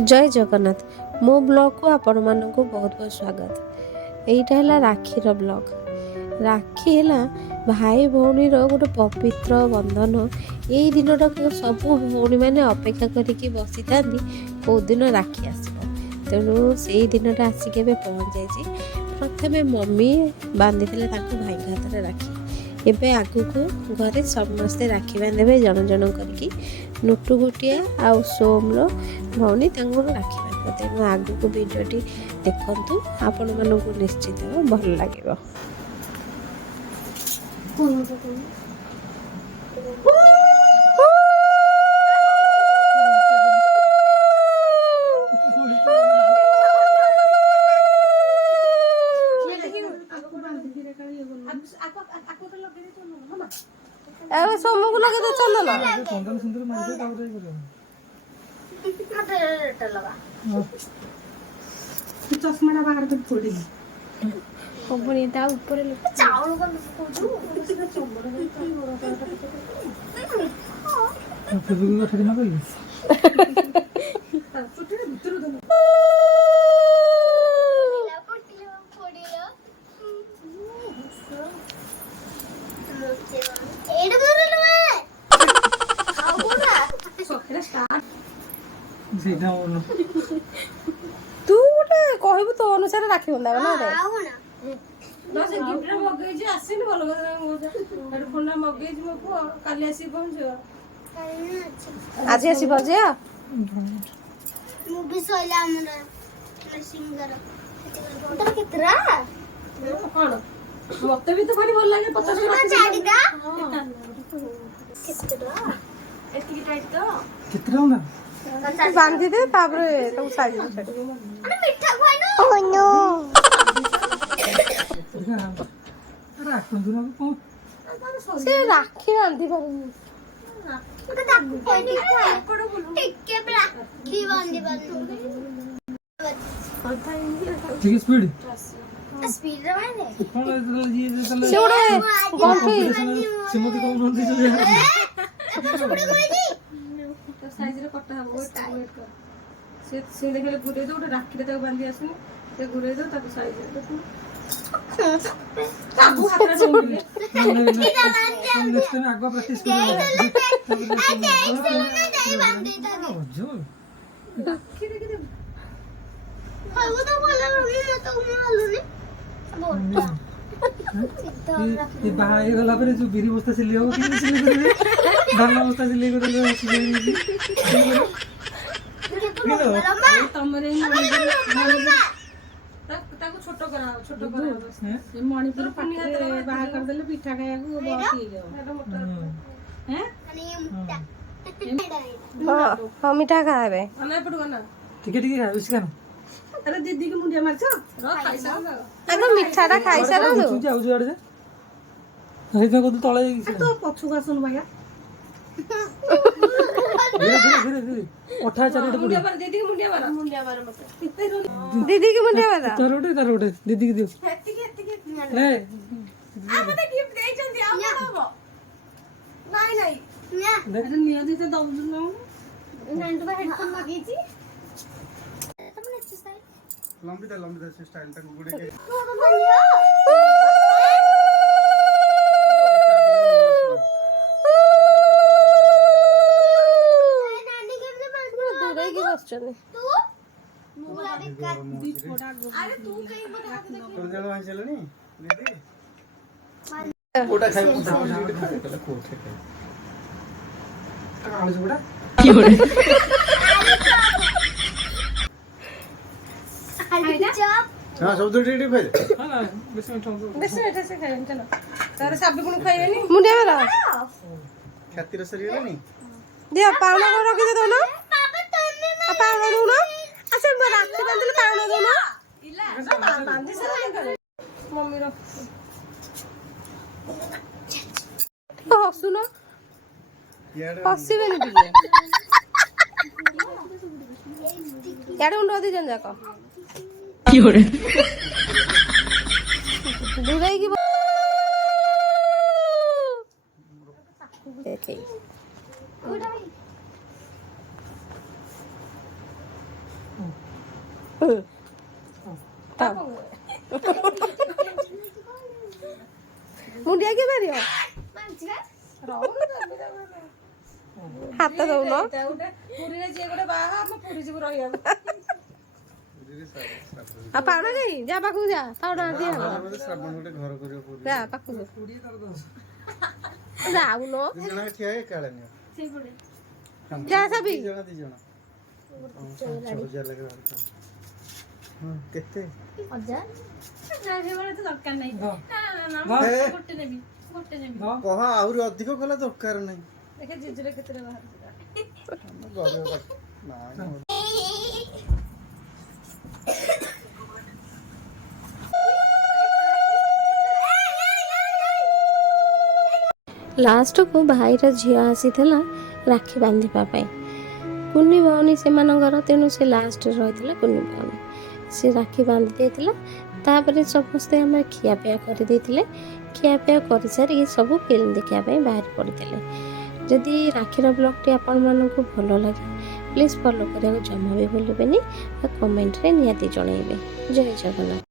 जय जगन्नाथ मो ब्लॉग को आपण मानक बहुत बहुत स्वागत। यहीटा है राखीर ब्लॉग। राखी है भाई भौणी गोटे पवित्र बंधन। यही दिनटा सब भौणी मैंने अपेक्षा करके बसी था कौ दिन राखी आसब। तेणु से दिनटा आसिक पहुँच जाए। प्रथम मम्मी बांधी भाई हाथ में राखी। एबे आगु को घरे समस्ते राखी बांधे जन जन करके नुटू गोटिया आउ सोमर भौणी राखी बांध। तेणु आगु को भिडियोटी देखु आपण मानक निश्चित भल लगे। सोमू को लगे तो चल चश्मा बाहर कर छोड़ी कंपनी ता ऊपर चावल तू गोटे कहबू तो अनुसार राखी बंधा ना बस गिफ्ट मगै जे आसीन भलो कर फोन मगै जे मो पुओ काली आसी पहुंचो आज आसी बजे मूवी सोला हमरा सिंगर तोर कितरा कोन मते भी तो बड़ी भल लागे 50 तोर चाडीदा कितरा एती टाइट तो कितना ना बांधी दे तापर तो साइज में छड अरे मिठा खाइनो ओ नो से राखी बांधी पारुनी तो ताकू कोनी कोड बोलू टिके राखी बांधी बांधू ठीक स्पीड स्पीड रे बांधे कौन ये चल से गोटे गंठी सिमती कौन नंदी चले छुपड़े कोई दी तो साइज रे कटा हो वेट कर से देखले गुरे दो राखी रे तक बांधी आसु से गुरे दो ताको साइज रे ताकू हाथ रे बोलले नेक्स्ट टाइम आगवा प्रैक्टिस कर जो राखी रे के वो तो बोला मम्मी तो मालूम नहीं बोल ये बाहर गला पर जो बिरी बस्ता सिले हो कि सिले करबे धान बस्ता सिले करबे तमरे ताको छोटो करा बस ये मणिपुर पाखे बाहर कर देले पिठा खाया को बहुत ही जाओ हैं हां हम मिठा खाबे अना पड़ो ना ठीक है इसका अरे दीदी के मुंडिया मारछ रो खाइसा अरे मिठाटा खाई सारा तू जाऊ जो आड़े हे तो को तळे तो पछु का सुन भैया धीरे उठा चारोटे मुंडिया मार दीदी के मुंडिया मार मत इतने रो दीदी के मुंडे वाला तारोटे दीदी के दियो हेती ए आ मते गिफ्ट देई चंदी आ हबो नहीं ना अरे निया दे दउ न नंदू बा हेडफोन मगेची तुमने एक्सरसाइज लंबी दा स्टाइल तक गुड़े के नानी के भी मार दूरे की बसचने तू मुला भी कर दी छोटा अरे तू कहीं बता दे तो जल वहां चलनी दीदी मार कोटा खाइ कोटा कोठे आवाज बड़ा चुप हां सब तो रेडी भाई हां ना बस बैठे से खाए चलो तारे साबे कोन खाइए नी मुंडे वाला खातिर सरिया नहीं दे पावना को रखी दे दो ना पापा तुमने आ पावना दो ना अच्छा मैं राखी बांधले पावना दो ना इला बांधी से नहीं करे मम्मी रो तो सुनो हसीबेनी टिके याडे उंडो दी जन जाको दूरे की देखे ମୁଣ୍ଡିଆ କିଏ ମାରିବ ହାତ ଦଉନ ପୁରୀରେ ଯିଏ ଗୋଟେ ବାହା ଆମ ପୁରୀ ଯିବୁ ରହିବାକୁ। ଆଉ ପାଉଣା କାଇଁ ଯା ପାଖକୁ ଯା ପାଉଣା ଦିଆ ଶ୍ରାବଣ ଗୋଟେ ଘର କରିବ ପୁରୀ। ଯା ପାଖକୁ କୋଡ଼ିଏ ତାର 10 ଯାଉନ ଦି ଜଣ ଠିଆ ହେଇ ଏକାଳେ ନିଅ। ଯା ସାବି ଦି ଜଣ ହଜାର ଲାଗେ ବାହାରୁଛ। ହଁ କେତେ ଦରକାର ନାହିଁ ଗୋଟେ ନେବି ଗୋଟେ ନେବି କହ ଆହୁରି ଅଧିକ କଲା ଦରକାର ନାହିଁ। ଦେଖେ ଜିଜୁରେ କେତେଟା ବାହାରୁଛି ଆମ ଗରିବ ପାଖ ନାଇଁ ଲାଷ୍ଟକୁ ଭାଇର ଝିଅ ଆସିଥିଲା ରାକ୍ଷୀ ବାନ୍ଧିବା ପାଇଁ। କୁନି ଭଉଣୀ ସେମାନଙ୍କର, ତେଣୁ ସେ ଲାଷ୍ଟରେ ରହିଥିଲା କୁନି ଭଉଣୀ। ସେ ରାକ୍ଷୀ ବାନ୍ଧି ଦେଇଥିଲା। ତାପରେ ସମସ୍ତେ ଆମେ ଖିଆପିଆ କରିଦେଇଥିଲେ। ଖିଆପିଆ କରିସାରିକି ସବୁ ଫିଲ୍ମ ଦେଖିବା ପାଇଁ ବାହାରି ପଡ଼ିଥିଲେ। ଯଦି ରାକ୍ଷୀର ବ୍ଲଗ୍ଟି ଆପଣମାନଙ୍କୁ ଭଲ ଲାଗେ ପ୍ଲିଜ୍ ଫଲୋ କରିବାକୁ ଜମା ବି ଭୁଲିବେନି ଆଉ କମେଣ୍ଟରେ ନିହାତି ଜଣାଇବେ। ଜୟ ଜଗନ୍ନାଥ।